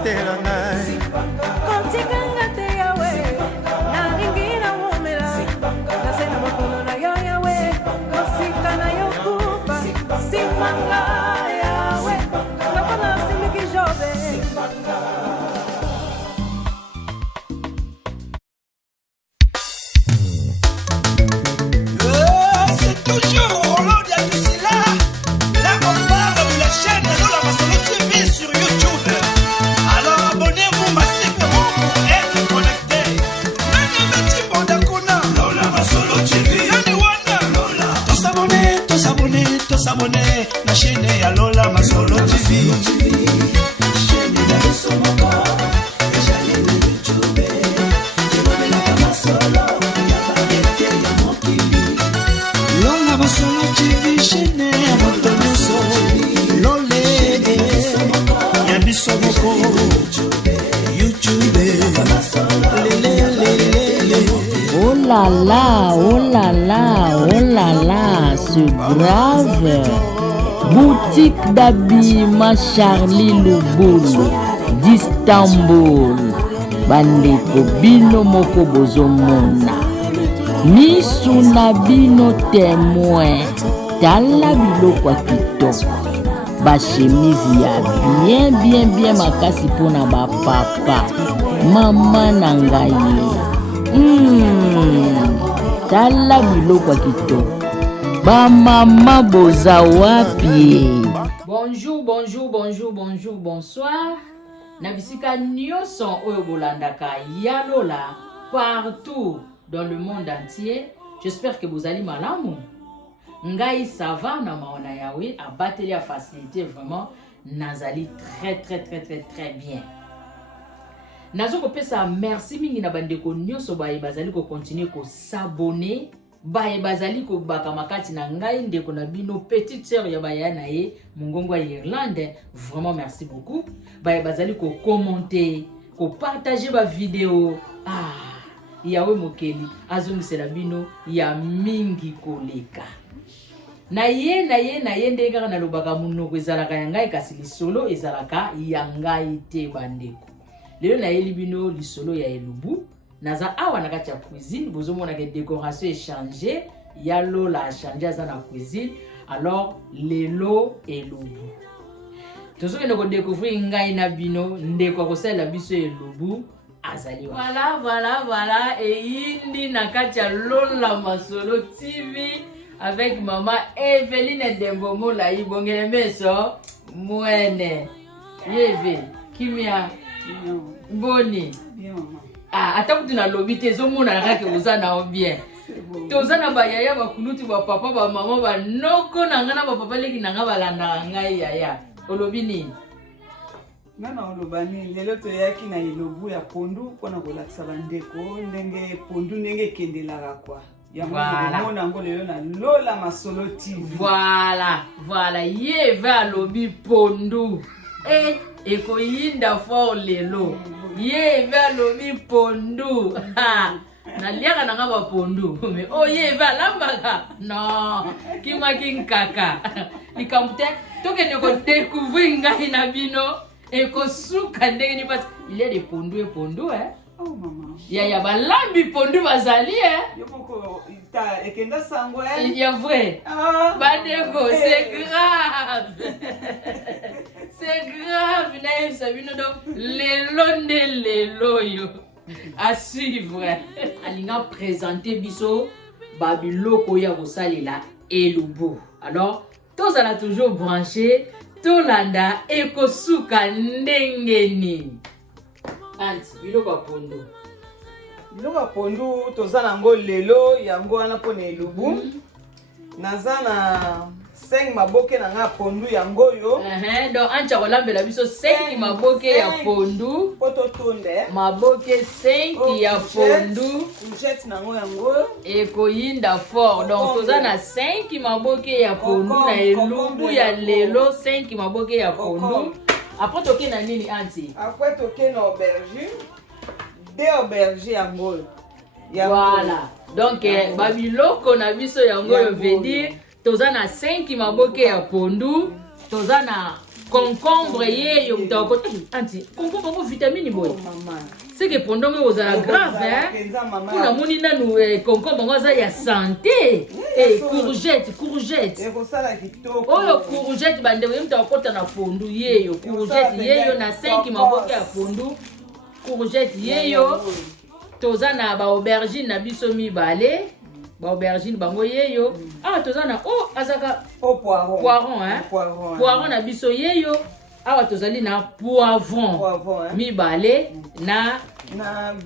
batela ngai Kotikanga te yawe nalingi na womela nasena makolo na yo yawe kosika na yo kufa simanga yawe nakona simiki jobe C'est toujours Roland Diatusila. Là on parle de la chaîne Lola Masolo TV sur YouTube. Alors abonnez-vous massivement pour être connecté. Nani Beti Bondakuna Lola Masolo TV. Nani Wana Lola. Tous abonnés la chaîne ya Lola Masolo TV. Chaîne ya Somoko. Lola Masolo TV chaîne ya Motoneso Lole ya Bisomoko YouTube Oh là là, oh là là, oh là là, c'est grave. Boutique d'habillement Charlie Lubulu d'Istanbul. Bandeko bino moko bozomona. Misuna bino témoin. Tala biloko ya kitoko. Ba chemise ya bien makasi pona ba papa. Mama na ngai. Tala biloko ya kitoko. Ba mama boza wapi? Bonjour, bonsoir. Nabisika nyoso oyo bolandaka ya Lola partout dans le monde entier. J'espère que vous allez malamu. Ngai ça va na maona yawe abateli a facilité vraiment nazali très bien. Nazo kopesa merci mingi na bandeko nyoso baye bazali ko continuer ko s'abonner. Baye bazali ko baka makati na ngai ndeko na bino petite sœur ya baya na ye mongongo ya Irlande. Vraiment merci beaucoup. Baye bazali ko commenter, ko partager ba vidéo. Yawe mokeli azongisela bino ya mingi koleka. Na ye ndenge na lobaka munoko ezalaka ya ngai kasi lisolo ezalaka ya ngai te bandeko. Lelo na ye libino lisolo ya elubu. Naza awa na kati ya cuisine, bozomona ke décoration échangée, ya Lola a changé aza na cuisine. Alors lelo elubu. Tozoke ndeko découvrir ngai na bino ndeko kosala biso elubu azali. Voilà et indi na kati ya Lola Masolo TV avec maman Evelyne Dembomo la ibongele meso mwene. Yeve kimia boni. Bien maman. Ata kutu na lobi te zomona na kake uzana bien. Tozana ba yaya ba kuluti ba papa ba mama ba noko na ngana ba papa leki na ngaba landa ngai yaya. Olobi nini? Nana olobani lelo toyaki na ilobu ya pondu pona kolakisa bandeko ndenge pondu ndenge kendelaka kwa. Voilà. Mona ngo lelo na Lola Masolo TV. Voilà, yeve alobi pondu. Eko yinda fort lelo. Yeve alobi pondu. Na liaka na ngaba pondu. Mais yeve alambaka. Non, kima kinkaka. Likamute toke neko découvrir ngai na bino. Eko suka ndenge ni parce il y a des pondus et pondus Oh maman. Ya balambi pondu bazali Yomoko ita ekenda sango Il y a vrai. Badeko, c'est grave. C'est grave. Naïf Sabino donc les loyo à suivre. Alinga présenter biso babiloko ya kosalela elubu. Alors, tous on a toujours branché Tolanda ekosuka ndengeni. Anti, biloko pondu. Biloko pondu tozana ngo lelo yango wana pona elubu. Nazana 5 maboke na nga pondu yango yo. Donc ancha kolambela biso 5 maboke ya pondu. Poto tonde. Maboke 5 ya pondu. Jet nango yango. Ekoyinda fort. Donc tozana 5 maboke ya pondu na elubu ya lelo 5 maboke ya pondu. Après toke na nini anti? Après toke na aubergine. 2 aubergines yango. Voilà. Donc babiloko na biso yango veut dire tozana 5 maboke ya pondu, tozana concombre yeyo mutaokota anti concombre ngo vitamine boy Maman. c'est que pendant que vous avez grave hein pour la moni nanu concombre ngo za ya santé courgette ekosala kitoko oyo courgette bande mutaokota na pondu yeyo courgette yeyo na 5 maboke ya pondu courgette yeyo toza na ba aubergine na biso mibale ba aubergine bango yeyo awa toza na azaka poiron hein poiron na biso yeyo awa tozali na poivron mibale na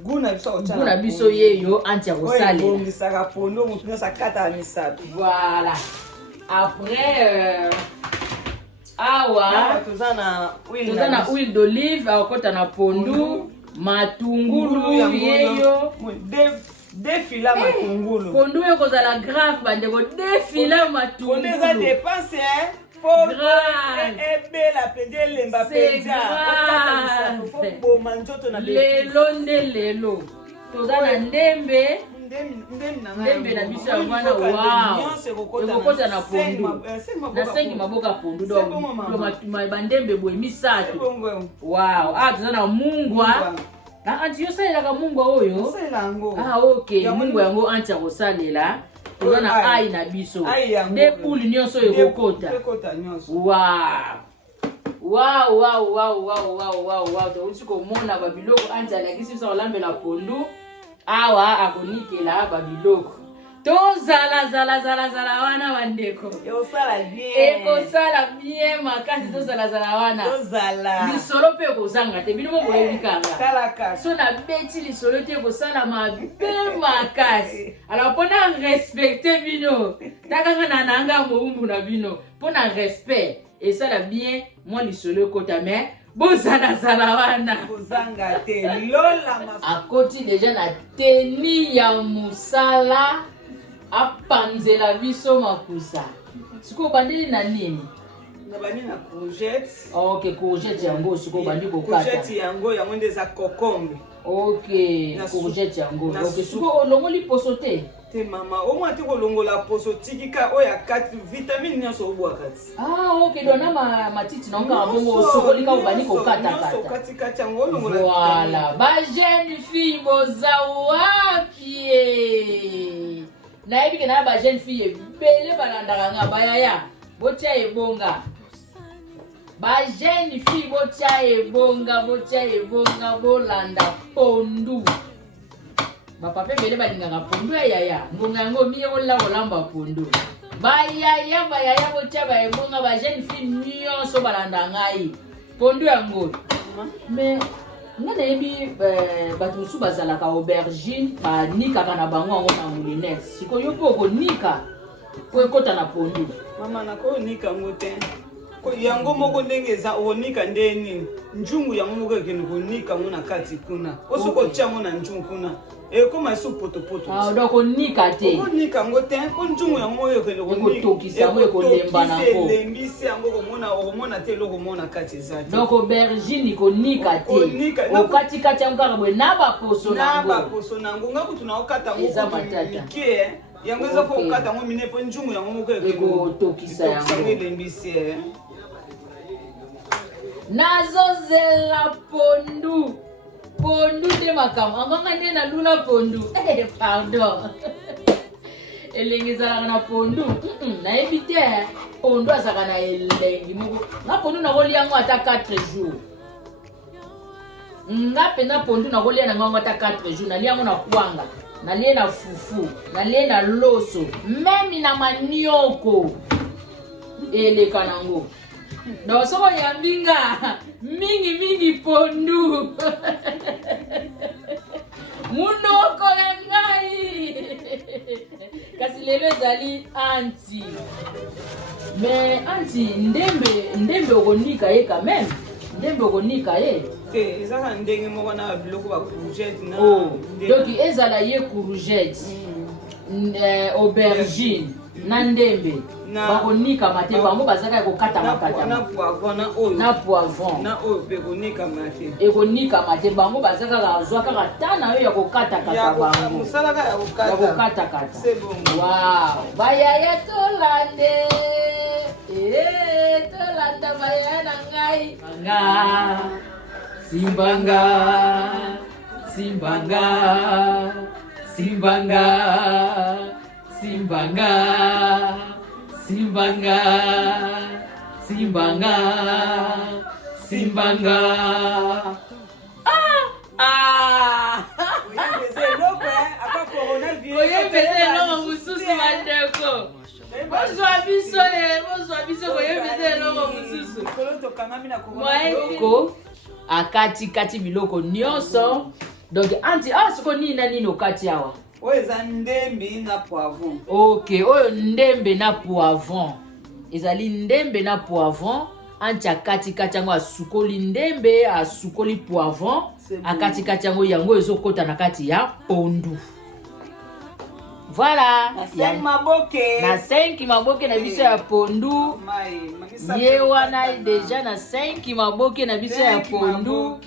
guna biso yeyo anti ya kosalela bongisaka pondo mutu nyonso akata misato voilà après awa toza na huile d'olive akota na pondu matungulu yeyo defila matungulu pondu oyo kozala grave bandeko defila matungulu eza dépense ebela mpenza elemba mpenza okoboma nzoto na lelo nde lelo toza na ndembe na biso ya mwana ekokota na pondu na 5 maboka pondu bandembe boye misato wow toza na mungwa anti yosalelaka mungwa oyo ok mungwa yango anti ya kosalela toza na ai na biso nde puli nyonso ekokota touti komona babiloko anti alakisi biso kolambela pondu awa akonikela babiloko tozala wana bandeko ekosala bien makasi tozala wana lisolo mpe ekozanga te bino moboyebikanga so na beti lisolo te ekosala mabe makasi alors mpona respecte bino takanga na nanga moumbu na bino mpona respect esala bien mwa lisolo ekota mais bozala wana kozanga te lola akoti deja na teni ya mosala apanzela biso makusa sikoyo bandeli na nini nabandi na courgette ok courgette yango sikoyo bandi kokata courgette yango nde eza kokombe ok courgette yango ok sikoyo olongoli poso te mama omwa te kolongola poso tikika oyo akati vitamine nyonso obwaka ti ok dona matiti na okaka bongo osokoli kaka obandi kokatakata yango olongola voilà bajeune fille boza wapi nayebi ke na ba jeune fille ebele balandaka nga bayaya botya ebonga ba jeune fille botya ebonga bolanda pondu bapapa ebele balingaka pondu ya yaya ngonga yango miye kolela kolamba pondu bayaya botya baebonga ba jeune fille nyonso balanda ngai pondu yango mais nga nayebi bato mosusu bazalaka aubergine banikaka na bango yango na moulinette sikoyo mpo okonika po ekota na pondu mama nakonika yango te yango moko ndenge eza okonika nde nini njungu yango moko ekende konika yango na kati kuna osoki otya yango na njungu kuna ekoma eso potopoto donc onika te okonika yango te mpo njungu yango oyo ekende ekotokisa yango ekolemba nango elembisi yango okomona te eloko mona kati eza te donc aubergine ikonika te okatikati yango kaka boye na baposo nango nga kutu na okata yango mike yango eza po okata yango mine mpo njungu yango moko ekotokisa yango elembisi nazozela pondu nde makambo anganga nde nalula pondu pardon elengi ezalaka na pondu nayebi te pondu azalaka na elengi moko nga pondu nakolia yango ata 4 jours nga mpenza pondu nakolia nango yango ata 4 jours nalia yango na kwanga nalie na fufu nalie na loso memi na manioko eleka nango donc soko yambinga mingi pondu munoko na ngai kasi lelo ezali anti mais anti ndembe okonika ye quand même ndembe okonika ye te ezaka ndenge moko na biloko ba courgette na donc ezala ye courgette aubergine na ndembe bakonika mate bango bazaka ekokata makata na poivron na oyo pe ekonika mate bango bazaka kazwa kaka tana oyo ya kokata kata bango ya kokata kata wow bayaya tolande tolanda baya na ngai simbanga simbanga simbanga simbanga simbanga simbanga simbanga oyebeze eloko mosusu bandeko bozwa biso koyebeze eloko mosusu mwaeko akati biloko nyonso donc anti siko nini na nini okati awa oyo eza ndembe na poivron. Ok, oyo ndembe na poivron ezali ndembe na poivron anti akati yango asukoli ndembe asukoli poivron akati yango yango ezokota na kati ya pondu. Voilà. Na 5 maboke. Na 5 maboke na biso ya pondu. Ye wana deja na 5 maboke na biso ya pondu.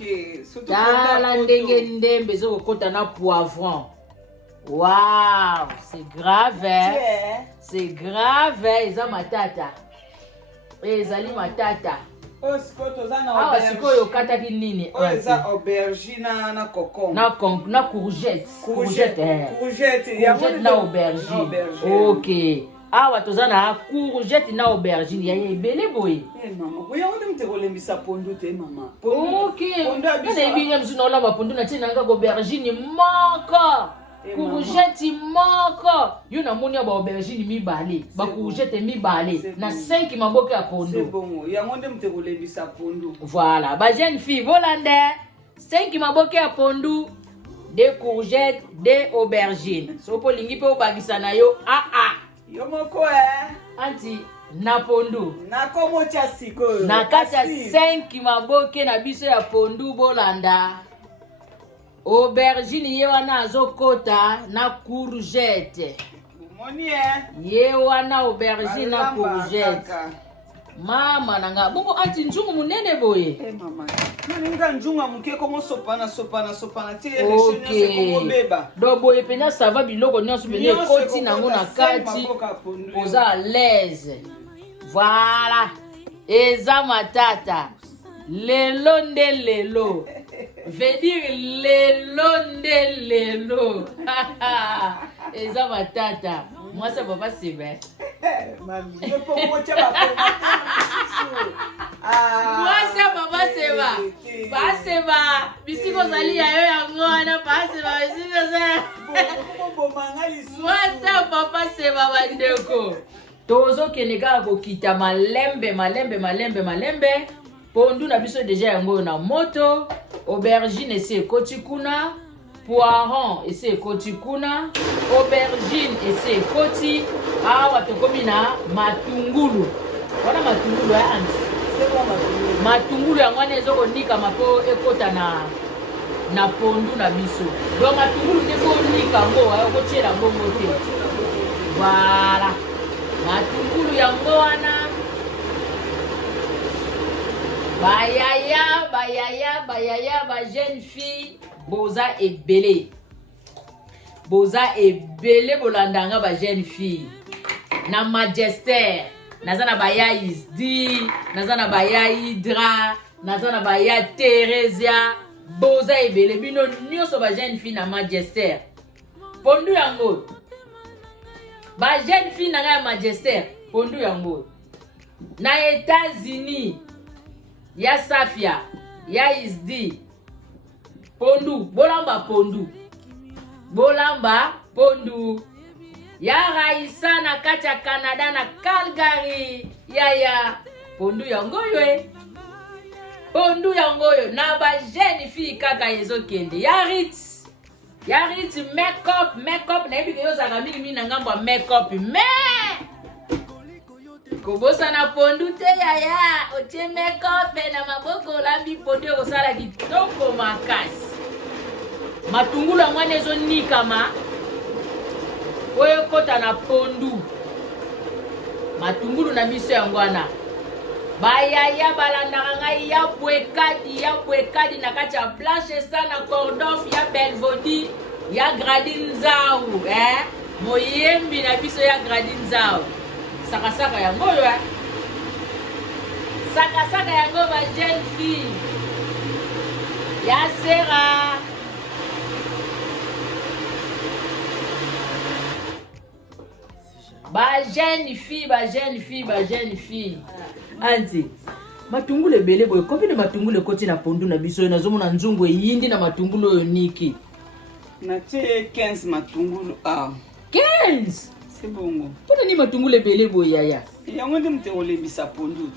Tala ndenge ndembe ezokota na poivron. Waouh, c'est grave, hein? C'est grave, eza matata. Ezali matata. Oh, sikoto za na aubergine. Sikoyo kataki nini? Oh, eza aubergine na concombre. Na courgette. Courgette na aubergine. Ok. Awa toza na courgette na aubergine. Ya ebele boye. Mama, boya on te kolembisa pondu te mama. Ok. Pondu abisa. Na ebinga mzuna olamba pondu na tina nga aubergine moko. Courgette moko. Yo na moni ba aubergine mibale. Ba courgette mibale. Na 5 maboke ya pondu. C'est bon. Ya ngonde mte kolembisa pondu. Voilà. Ba jeune fille volande. 5 maboke ya pondu. Des courgettes, des aubergines. Sopo lingi pe obagisa na yo. Yo moko Anti na pondu. Na komo cha sikoyo. Na kati ya 5 maboke na biso ya pondu bolanda. Aubergine ye wana azokota na courgette. Moni Ye wana aubergine na courgette. Mama nanga bongo anti njungu munene boye. Mama. Naninga njunga muke komo sopana tie les chenilles komo beba. Do boye pena ça va biloko nyonso pene koti nango na kati. Poza à l'aise. Voilà. Eza matata. Lelo nde lelo. Veut dire lelo nde lelo. Eza matata. Moi ça papa c'est vrai. Mami, je peux mocher ma Moi ça papa c'est vrai. Pas c'est vrai. Bisiko zali ya yo yango wana pas c'est vrai. Bisiko za. Moi ça papa c'est vrai bandeko. Tozo kenega ko kita malembe. Pondu na biso deja yango na moto. Aubergine ese koti kuna. Poiron ese koti kuna. Aubergine ese koti. Awa tokomi na matungulu. Wana matungulu ya anti. Matungulu yango wana ezoko nika mapo ekota na pondu na biso. Donc matungulu ndeko nika ngo ayo kotiela bongo te. Voilà. Matungulu yango wana. Bayaya, ba jeune fille, boza ebele bolandanga ba jeune fille. Na Majester, nazana baya Isdi, nazana baya Hydra, nazana baya Teresia, boza ebele bino nyonso ba jeune fille na Majester. Pondu yango. Ba jeune fille na Majester, pondu yango. Na États-Unis ya Safia, ya Isdi, pondu, bolamba pondu, ya Raisa na kati ya Canada na Calgary, ya pondu yangoyo, na ba jeune fille kaka ezokende, ya Ritz makeup, na ebike yo zaka mingi na ngambo makeup, kobosa na pondu te yaya, otie makeup na maboko lambi pondu kosala kitoko makasi. Matungulu ngwane ezo nikama. Oyo kota na pondu. Matungulu na biso yangwana. Bayaya balandaka ngai ya bwekadi na kati ya Blanche sana Cordof ya Belvodi ya Gradinzau, moyembi na biso ya Gradinzau. Saka yango yo Saka yango ba jeune fille. Ya sera. Ba jeune fille. Anti. Matungulu ebele boye. Combien de matungulu koti na pondu na biso na zomo na nzungu yindi na matungulu oyo niki? Na te 15 matungulu. 15. C'est bon. Pona ni matungulu ebele boye yaya. Yango ndi mte olebisa pondu.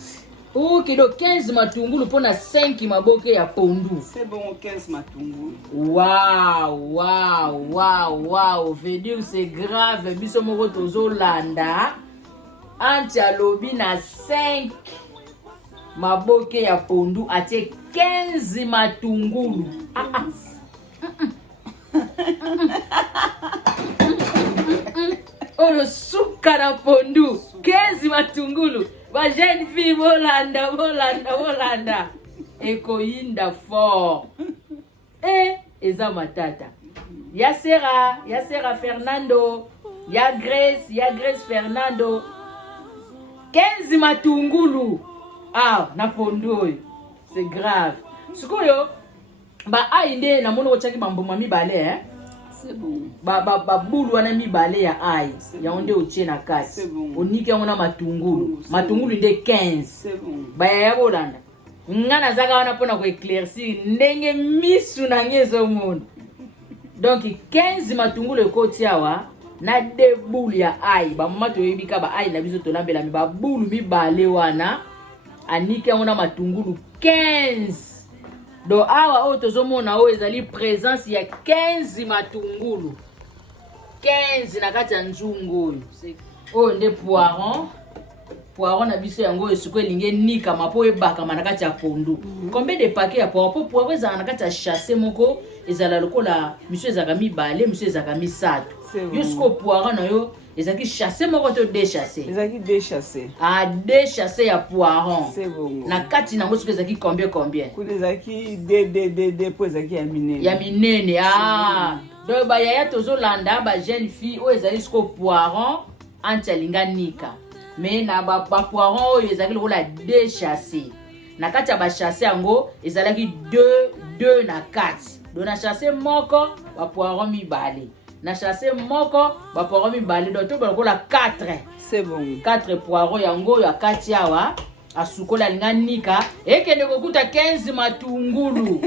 Ok, donc 15 matungulu pour 5 maboke ya pondu. C'est bon, 15 matungulu. Wow. Veut dire c'est grave. Biso moko tozo landa. Anti alobi na 5 maboke ya pondu ate 15 matungulu. Oyo suka na pondu. 15 matungulu. Ba jeune fille bolanda. Eko yinda fort. Eza matata. Ya Sera Fernando. Ya Grace Fernando. 15 matungulu. Na pondu. C'est grave. Sikoyo ba ainde na mono ochaki mamboma mibale C'est bon. Ba bulu wana mibale ya ai. Ya onde otie na kati. C'est bon. Onike wana matungulu. Matungulu nde 15. C'est bon. Ba ya bolanda. Ngana zaka wana pona ko éclaircir ndenge misu na ngezo monde. Donc 15 matungulu ekoti awa na de bulu ya ai. Ba mama to yebika ba ai na biso to lambela mi ba bulu mibale wana. Anike wana matungulu 15. Do awa o tozomona o ezali présence ya 15 matungulu. 15 na kati ya nzungu. O nde poiron. Poiron na biso yango esiko elinge nika mapo ebaka na kati ya pondu. Combien de paquets ya poiron? Poiron ezala na kati ya chassé moko ezala lokola monsieur ezaka mibale, monsieur ezaka misato. Jusqu'au poiron na yo ezaki chassé moko to déchassé. Ezaki déchassé. Déchassé ya poiron. C'est bon. Na kati nango siko ezaki combien? Kuna ezaki de po ezaki ya minene. Ya minene. Donc ba yaya tozolanda ba jeune fille o ezali siko poiron anchalinga nika. Mais na ba poiron o ezaki lokola déchassé. Na kati ya ba chassé yango ezalaki 2 na kati. Do na chassé moko ba poiron mibale. Na chassé moko ba poiron mibale. Donc to ba lokola 4. C'est bon. 4 poiron yango ya kati awa asukola linga nika ekende kokuta 15 matungulu.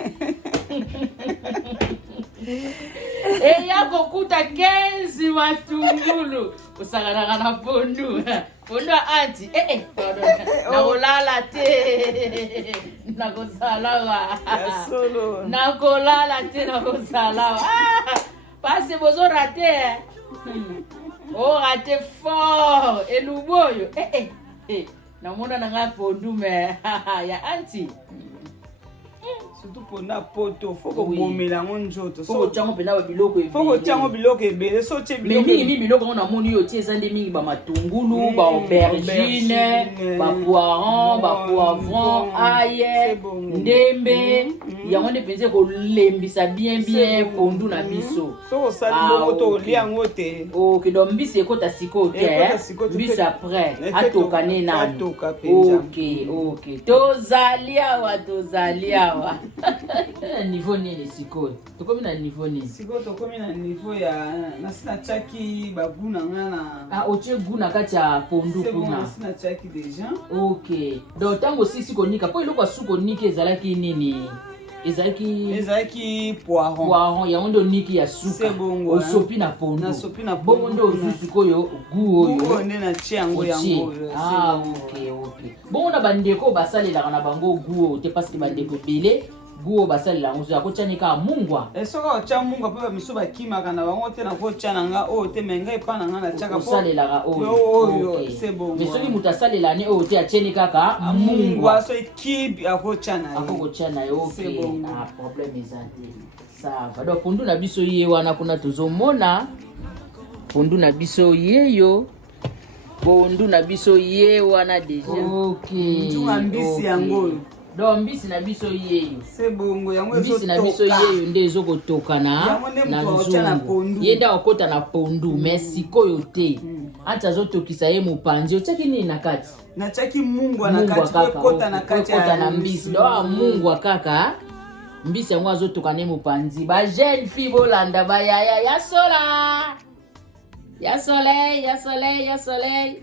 Ya kokuta 15 matungulu. Usagana na pondu. Pondu anti. Nakolala te. Nakosalawa. Solo. Nakolala te nakosalawa. Passe bozo raté. Raté fort. Eluboyo. Namona nanga pondu me ya anti. Surtout pona poto foko bomela njoto. Foko chango pena biloko ebele. Foko chango biloko ebele so che biloko. Mingi biloko on amoni yo tie zande mingi ba matungulu, ba aubergine, ba poiron, ba poivron, aye, ndembe. Yango ne penze ko lembisa bien pondu na biso. Soko sali bongo to lia ngote. OK, donc mbisi ekota siko te. Mbisi après atokane nani. OK. Tozali awa. Niveau nini sikoyo? Tokomi na niveau nini? Sikoyo tokomi na niveau ya nasina chaki baguna ngana. Oche guna kati ya pondu kuna. C'est bon, nasina chaki déjà. OK. Donc tango sisi konika po iloko suko niki ezalaki nini? Ezalaki poiron. Poiron ya ondo niki ya suka. C'est bon. Osopi na pondu. Na sopi na pondu. Bongo ndo ozusu koyo gu oyo. Gu onde na chiango yango. OK. Bongo na bandeko basalela na bango gu te parce que bandeko bele gu basalela ngo ya kochanika mungwa. Soka ocha mungwa pe miso bakimaka na bango te na kochana nga o te menga epana nga na chaka po. Basalela oyo. C'est bon. Mais soki mutasalela ni o te achenika ka mungwa. So kibi akochana. Akochana yo. OK. Problème ezante. Ça va. Donc pondu na biso ye wana kuna tozomona. Pondu na biso yeyo. Pondu na biso ye wana déjà. OK. Ntunga mbisi yango. Donc mbisi na biso yeyo. C'est bongo yango ezo mbisi na biso yeyo nde ezokotoka na nzungu. Yenda okota na pondu mais sikoyo te. Anta azotokisa ye mopanzi. Otaki nini na kati? natiaki mungwa na kati po ekota na kati ya mbisi do mungwa kaka mbisi yango azotoka ne mopanzi ba jeune fille bolanda bayaya ya sola ya soleil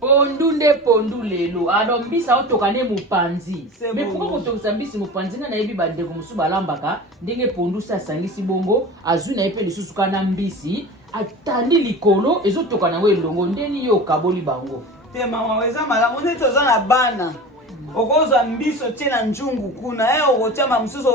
pondu nde pondu lelo ado mbisi aotoka ne mopanzi mais pourquoi kotokisa mbisi mopanzi nga nayebi bandeko mosusu balambaka ndenge pondu sa asangisi bongo azwi na ye mpe lisusu kana mbisi atandi likolo ezotoka nango elongo ndeni yo okaboli bango te mama weza malamu neti oza na bana okozwa mbiso tie na njungu kuna okotia mamususu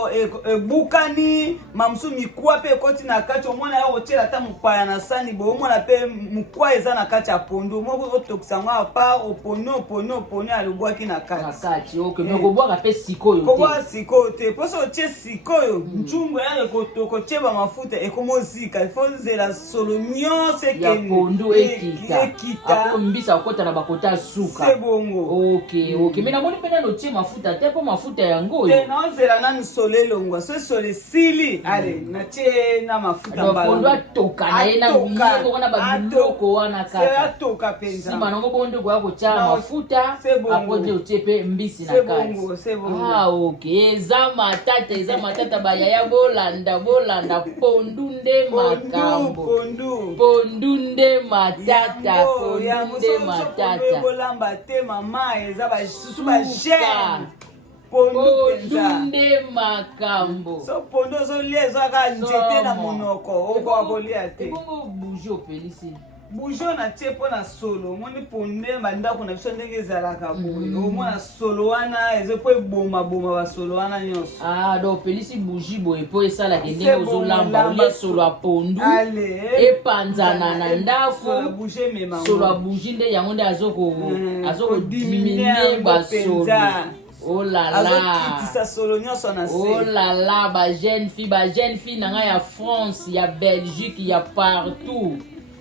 ebukani mamususu mikwa mpe ekoti na kati omona okotiela ata mopaya na sani boye omona mpe mokwa eza na kati ya pondu moko otokisa yango apa oponi alobwaki na kati okobwaka mpe sikoyo kobwaka sikoyo te mposo otie sikoyo njungu eyane kotie bamafuta ekomozika ifo nzela solo nyonso ya pondu ekita mbisa okota na bakota suka se bongo ok me namoni mpe nano tie mafuta te mpo mafuta yango te naozela nani solo elongwa so solo esili ale natie na mafuta pondu atoka na ye na biloko na babiloko wana kaka atoka mpenza nsima nango bongo nde koya kotia mafuta apres nde otie mpe mbisi na kati ok eza matata bayaya bolanda pondu nde makambo pondu nde matata bolamba te mama eza basusu pondu nde makambo so pondu ozolia ezwaka nzete na monoko okoka kolia te ebongo bougie opelisi bougie natie mpo na solo omoni pondu bandako na biso ndenge ezalaka boye omona solo wana eza mpo ebomaboma basolo wana nyonso do opelisi bougie boye mpo esalaka ndenge ozolamba olie solo ya pondu epanzana na ndako solo ya bougie nde yango nde azokodimine basolo oh là là, ba jeune fille nanga ya France, ya Belgique, ya partout,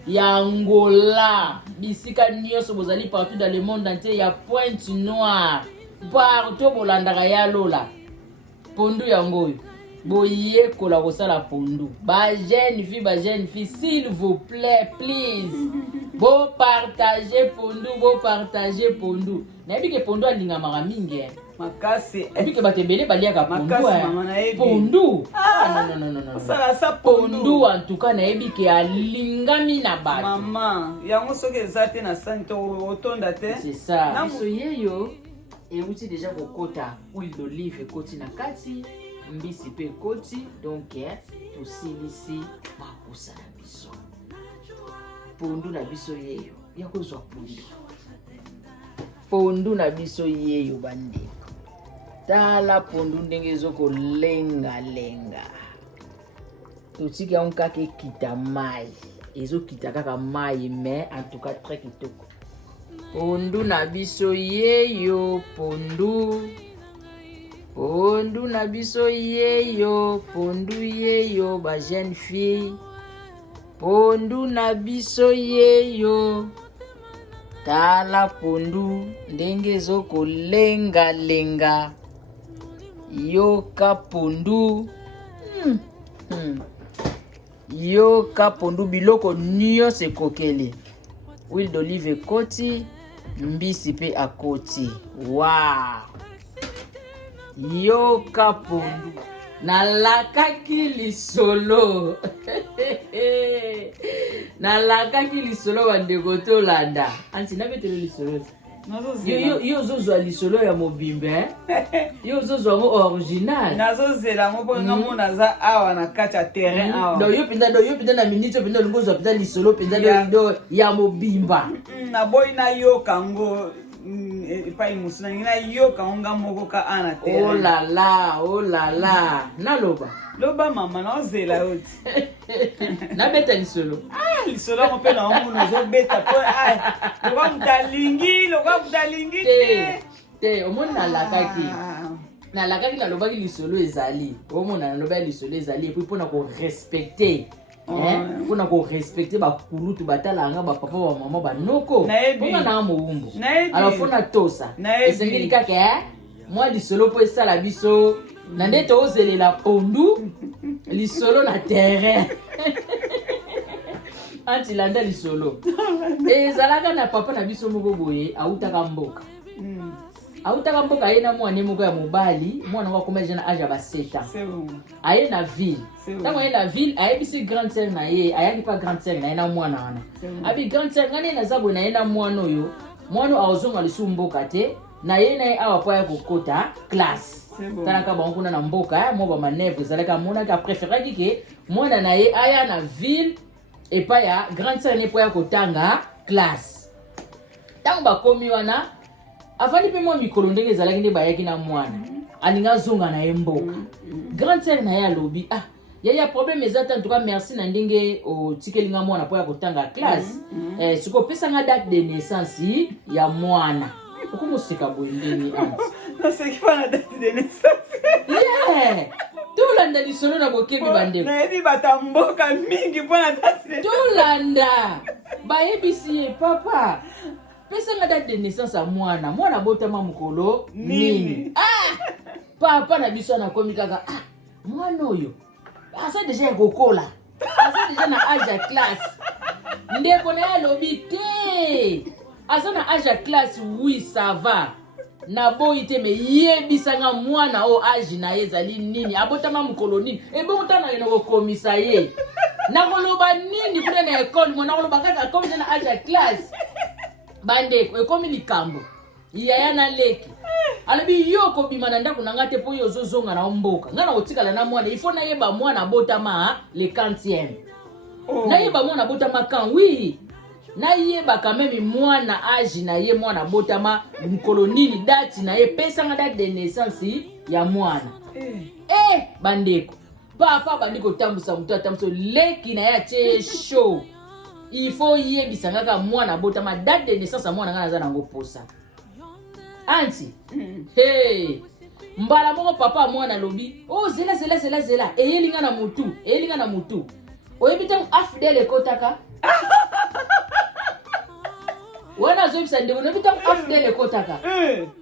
ya Angola, bisika nyonso bozali partout dans le monde entier, ya Pointe Noire, partout bolandaka ya lola. Pondu yango boye kola kosala pondu. Ba jeune fille, s'il vous plaît, please. Bo partager pondu. Nayebi ke pondu alingamaka mingi makasi ebike batebele baliaka pondu non pondu en tout cas nayebi ke alingami na bato mama yango soki eza te na sani to otonda te c'est ça biso yeyo euti déjà kokota huile d'olive ekoti na kati mbisi mpe ekoti donc tosilisi makusa na biso pondu na biso yeyo ya kozwa pondu na biso yeyo bandeko tala pondu ndenge ezokolengalenga totiki yango kaka ekita mai ezokita kaka mai mais en tout cas très kitoko pondu na biso yeyo pondu na biso yeyo pondu yeyo ba jeune fille pondu na biso yeyo tala pondu ndenge ezokolengalenga yoka pondu yoka pondu biloko nyonso ekokeli huile d'olive ekoti mbisi mpe akoti wow yoka pondu nalakaki lisolo bandeko tolanda anti nabetelo lisolo yo ozozwa lisolo ya mobimbe yo ozozwa yango original nazozela yango mpo ngamona aza awa na kati ya terrain awa yo mpenza na minute mpenza olingi ozwa mpenza lisolo mpenza ya mobimba naboyi nayoka yango epai mosu nangi nayoka yango nga moko ka ana terrain oh la la naloba loba mama naozela oti nabeta lisolo lisolo yango mpe na omuna ozobeta po lokwa mutalingi te omoni nalakaki nalobaki lisolo ezali omona nalobaki lisolo ezali epui mpona korespecte mpona korespecte bakulutu batalanga bapapa bamama banoko mponga nanga mowumbu alors mpona tosa esengeli kaka mwa lisolo mpo esala biso na nde tozelela pondu lisolo na terrain anti landa lisolo ezalaka na papa na biso moko boye autaka mboka autaka mboka ye na mwana moko ya mobali mwana wa komela jana age ba 7 ans c'est bon aye na ville tango ye na ville ayebisi grande sœur na ye ayaki pa grande sœur na ye na mwana wana abi grande sœur ngani na zabwe na ye na mwana oyo mwana azonga lisu mboka te na ye na ye awa po ya kokota classe tanaka bango kuna na mboka mo ba manevre ezalaka monaka apréféraki ke mwana na ye aya na ville epa ya grande sœur ne po ya kotanga classe tango bakomi wana afandi pe mwa mikolo ndenge ezalaki nde bayaki na mwana alinga zonga na ye mboka grande sœur na ye alobi yaya problème eza te en tout cas merci na ndenge otikelinga mwana po ya kotanga classe siko opesanga date de naissance ya mwana okomoseka boye ndenge anti naseki pa na date de naissance tolanda lisolo na bokebi bandeko nayebi bato mboka mingi mpo na date de tolanda bayebisi ye papa pesanga date de naissance ya mwana botama mokolo nini papa na biso anakomi kaka mwana oyo asa deja ekokola asa deja na age ya classe ndeko na ye alobi te asa na age ya classe oui ça va na boyi te me yebisanga mwana o age na ye ezali nini abotama mokolo nini ebongotana ye na kokomisa ye nakoloba nini kuna na ekole mo nakoloba kaka akomi na age ya classe bandeko ekomi likambo yaya na leki alobi yo kobima na ndako nanga te po yo ozozonga na mboka nga na kotikala na mwana il faut nayeba mwana abotama le 40e nayeba mwana abotama kan oui nayeba quand même mwana age na ye mwana abotama mokolo nini date na ye pesanga date de naissance ya mwana bandeko papa bandi kotambusa moto atambusa leki na ye atie show il faut yebisa ngaka mwana abotama date de naissance ya mwana nga naza nango posa anti mbala moko papa mwana lobi zela eyelinga na mutu oyebi ntango afdel ekotaka wana azoyebisa ndeko noyebi ntango afdel ekotaka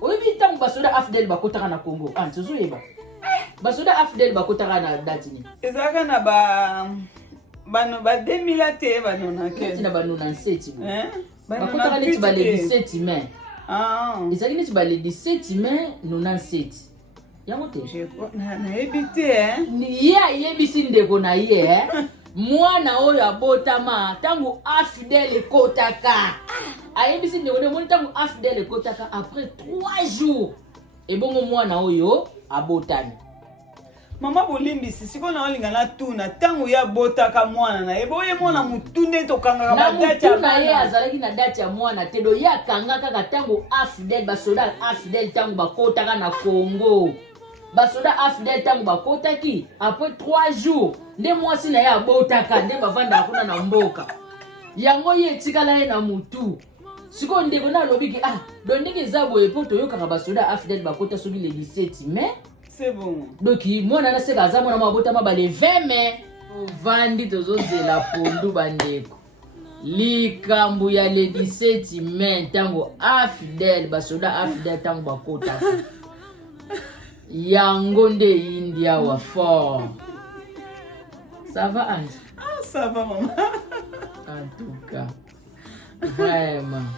oyebi ntango basoda afdel bakotaka na Congo anti ozoyeba basoda afdel bakotaka na date nini ezalaka na bano ba 2000 te banonake na banona 7 bakotaka neti ba le 17 mai ezalaki neti ba le 17 mai 97 yango te nayebi te ye ayebisi ndeko na ye mwana oyo abotama ntango afidele ekotaka ayebisi ndeko na moni ntango afidele ekotaka après 3 jours ebongo mwana oyo abotami mama bolimbisi siko na olinga na tuna ntango ya botaka mwana na ye boye mwana mutu nde tokangaka badate ya na ye azalaki na date ya mwana te do ye akanga kaka ntango afidele basoda afidele ntango bakotaka na Congo basoda afidele ntango bakotaki après 3 jours nde mwasi na ye abotaka nde bavandaka kuna na mboka yango ye etikala ye na mutu siko ndeko na alobiki do ndenge eza boye po toyokaka basoda afidele bakota soki le 17 mai c'est bon donc mwana na seka aza mwana mabotama ba le 20 mai vandi tozozela pondu bandeko likambu ya le 17 mai ntango afidele basoda afidele ntango bakota yango nde India wa fort ça va Ange ça va maman en tout cas vraiment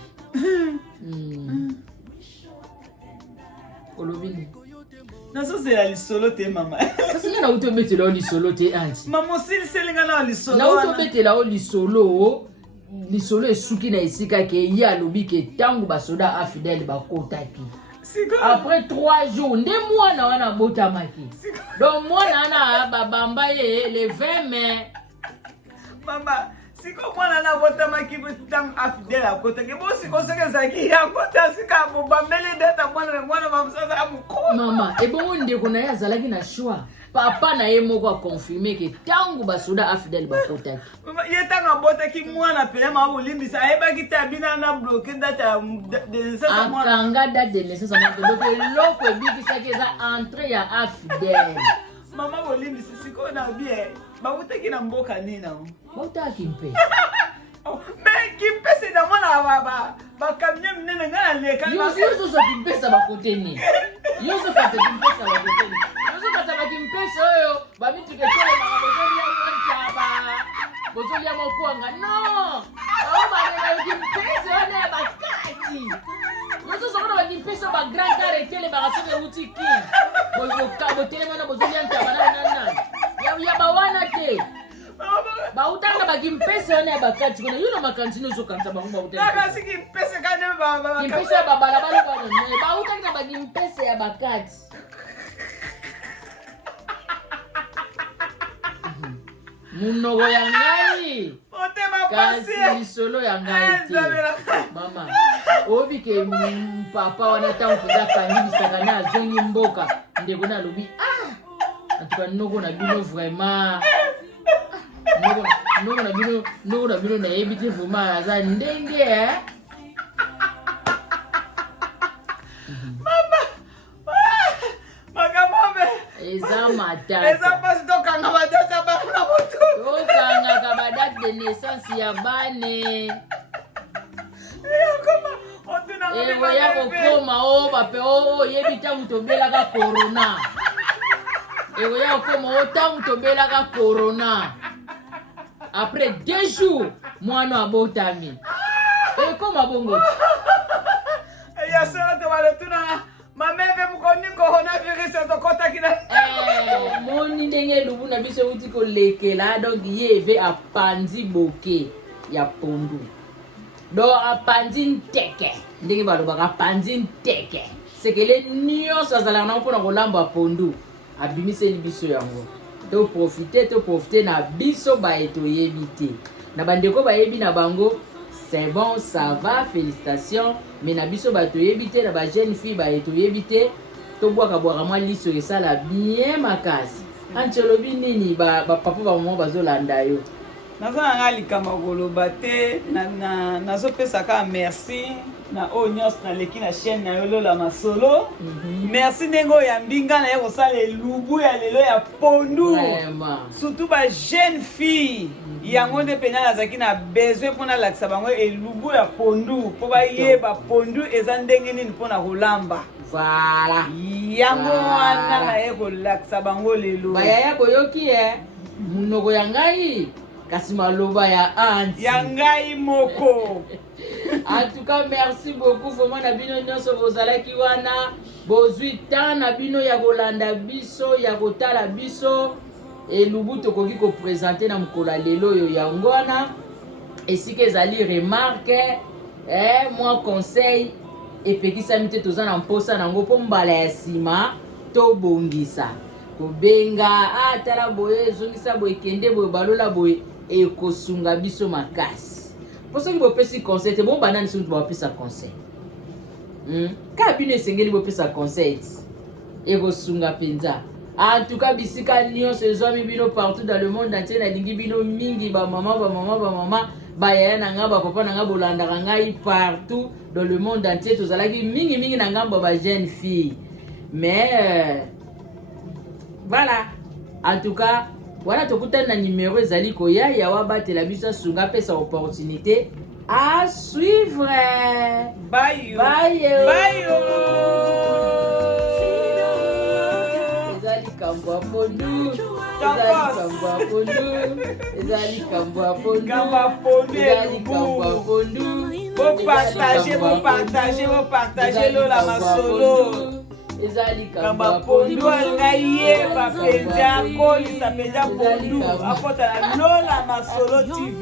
olobini nazozela lisolo te mama kasi nga nauti obetela o lisolo te Ange mama osiliselinga na lisolo nauti obetela o lisolo esuki na esika ke ye alobi ke ntango basoda afidele bakotaki après 3 jours nde mwana wana botamaki donc mwana wana babamba ye le 20 mai mama siko mwana na botamaki ntango afidele akotaki bosiko soki ezalaki akota sika bobambeli data mwana bamusasa amukoma mama ebongo ndeko na ye azalaki na choix papa na ye moko akonfirme ke ntango basoda afidele bakotaki ye ntango abotaki mwana pele mama bolimbisa ayebaki te abina na bloke date de naissance mwana akanga date de naissance mwana donc eloko ebikisaki eza entrée ya afidele mama bolimbisi sikoyo na bie bakutaki na mboka nini nango bautaka kimpesa mais kimpesa na mwana bakamio minene ngai aleka yozosa kimpesa bakoteni yozokata kimpesa bakoteni yozokata bakimpesa oyo bamituketelemaka bozolia mwanchaba bozolia moko kwanga non baobana bakimpese wana ya bakati nozosokona bakimpese bagrand karetele bakasoki euti ki botelemana bozolia ntabana ya bawana te bautanga bakimpese wana ya bakati kuna yuno makantini ozokanisa bango bautanga kimpese ya babalabala bana bautanga bakimpese ya bakati munoko ya ngai kasi lisolo ya ngai te mama obike papa wana ntango mpenza akangibisaka ne azongi mboka ndeko na alobi antuka noko na bino vraiment noko na bino nayebi te vraiment aza ndenge eza matata tokangaka badate de naissance ya bane ewoya kokoma o bape oyebi ntango tobelaka corona ewoya kokoma o ntango tobelaka corona après 2 jours mwana abotami ekoma bongo moni ndenge elubu na biso euti kolekela donc ye eve apanzi boke ya pondu donc apanzi nteke ndenge balobaka apanzi nteke sekele nyonso azalaka nango mpona kolamba pondu abimiseli biso yango toprofite na biso baye toyebi te na bandeko bayebi na bango c'est bon ça va félicitations mais na biso baye toyebi te na bajeune fille baye toyebi te tobwaka mwa liso esala bien makasi anti olobi nini bapapa bamama bazolanda yo naza nanga likambo koloba te nazopesaka merci na oyo nyonso naleki na chaîne na yo Lola Masolo merci ndenge oyambi nga na ye kosala elubu ya lelo ya pondu surtout bajeune fille yango nde mpenza nazalaki na besoin mpo nalakisa bango elubu ya pondu mpo bayeba pondu eza ndenge nini mpona kolamba voilà yango wana na ye kolakisa bango lelo bayaya boyoki munoko ya ngai kasi maloba ya anti ya ngai moko en tout cas merci beaucoup vraiment na bino nyonso bozalaki wana bozwi temps na bino ya kolanda biso ya kotala biso elubu tokoki kopresente na mokolo ya lelo oyo yango wana esika ezali remarque mwa conseil epekisami te toza na mposa nango mpo mbala ya nsima tobongisa kobenga tala boye ezongisa boye kende boye balola boye ekosunga biso makasi mpo soki bopesi conseil te bobanani soki bopesa conseil kaka bino esengeli bopesa conseil ekosunga mpenza en tout cas bisika nyonso ezwami bino partout dans le monde entier nalingi bino mingi bamama bayaya na nga bapapa na nga bolandaka ngai partout dans le monde entier tozalaki mingi na ngambo ba jeune fille mais voilà en tout cas voilà tokutani na numéro ezali koya yawa batela biso asunga pesa opportunité à suivre. Bye. Ezali kambwa pondu. Vous partagez Lola Masolo. Ezali kamba pondu ngaye ba penza ko lisa penza pondu apota Lola Masolo TV.